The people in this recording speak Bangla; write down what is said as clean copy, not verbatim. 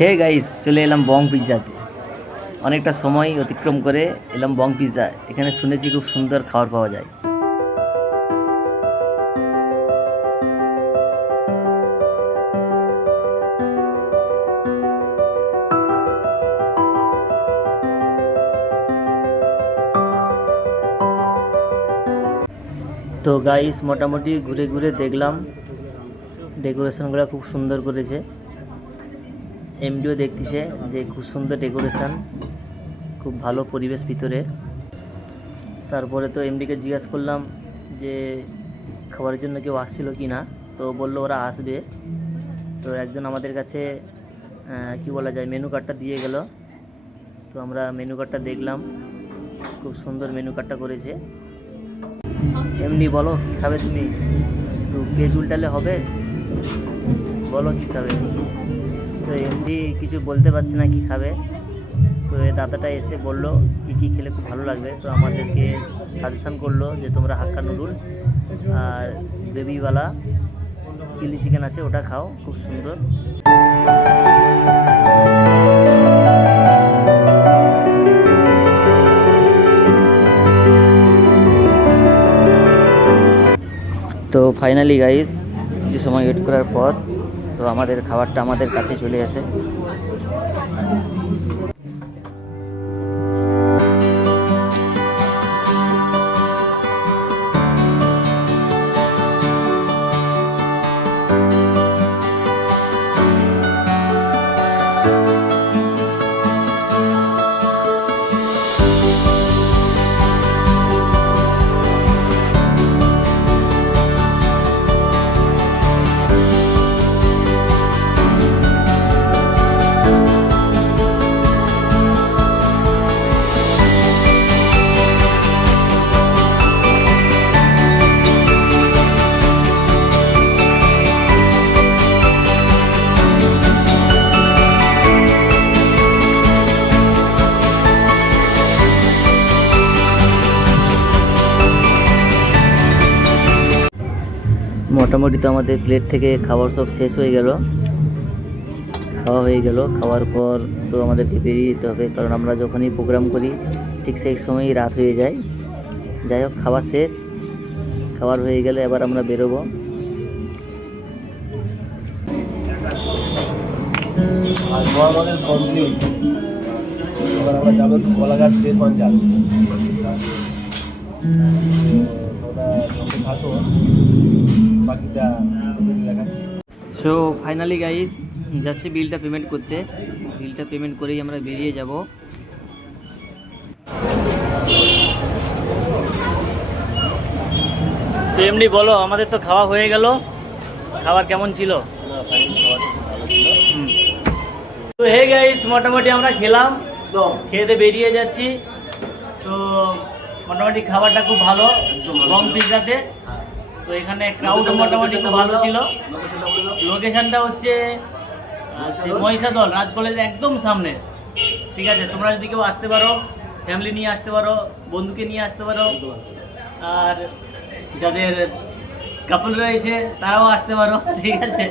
হে গাইস, চলে এলাম বং পিৎজাতে। অনেকটা সময় অতিক্রম করে এলাম বং পিৎজা। এখানে শুনেছি খুব সুন্দর খাবার পাওয়া যায়। তো গাইস, মোটামুটি ঘুরে ঘুরে দেখলাম ডেকোরেশনগুলো খুব সুন্দর করেছে। এমডিও দেখতেছে যে খুব সুন্দর ডেকোরেশন, খুব ভালো পরিবেশ ভিতরে। তারপরে তো এমডিকে জিজ্ঞাসা করলাম যে খাবারের জন্য কেউ আসছিল কি না, তো বললো ওরা আসবে। তো একজন আমাদের কাছে কি বলা যায় মেনু কার্ডটা দিয়ে গেল। তো আমরা মেনু কার্ডটা দেখলাম, খুব সুন্দর মেনু কার্ডটা করেছে। এমনি বলো কী খাবে তুমি? শুধু পেজ উল্টালে হবে? বলো কী খাবে? তো এমডি কিছু বলতে পারছে না কি খাবে। তো এই দাদাটা এসে বলল কী খেলে খুব ভালো লাগবে। তো আমাদেরকে সাজেশান করলো যে তোমরা হাক্কা নুডলস আর গ্রেভিওয়ালা চিলি চিকেন আছে, ওটা খাও, খুব সুন্দর। তো ফাইনালি গাইজ, কিছু সময় ওয়েট করার পর তো আমাদের খাবারটা আমাদের কাছে চলে আসে। মোটামুটি তো আমাদের প্লেট থেকে খাবার সব শেষ হয়ে গেল। খাওয়া হয়ে গেল, খাওয়ার পর তো আমাদেরকে বেরিয়ে যেতে হবে, কারণ আমরা যখনই প্রোগ্রাম করি ঠিক সেই সময়ই রাত হয়ে যায়। যাই হোক, খাওয়া শেষ, খাবার হয়ে গেলে এবার আমরা বেরোবো। আমাদের কমপ্লিট, এবার আমরা যাবো কোলাঘাট স্টেশন যাবো। থাকো, বাকিটা দেখাচ্ছি। সো ফাইনালি গাইস, যাচ্ছি বিলটা পেমেন্ট করতে। বিলটা পেমেন্ট করেই আমরা বেরিয়ে যাব। তো এমনি বলো, আমাদের তো খাওয়া হয়ে গেল, খাবার কেমন ছিল? তো হে গাইস, মোটামুটি আমরা খেলাম, খেতে বেরিয়ে যাচ্ছি। তো মোটামুটি খাবারটা খুব ভালো বং পিৎজাতে। তো এখানে ক্রাউড মোটামুটি খুব ভালো ছিল। লোকেশনটা হচ্ছে মহিষাদল রাজ কলেজের একদম সামনে। ঠিক আছে, তোমরা যদি কেউ আসতে পারো, ফ্যামিলি নিয়ে আসতে পারো, বন্ধুকে নিয়ে আসতে পারো, আর যাদের কাপল রয়েছে তারাও আসতে পারো। ঠিক আছে।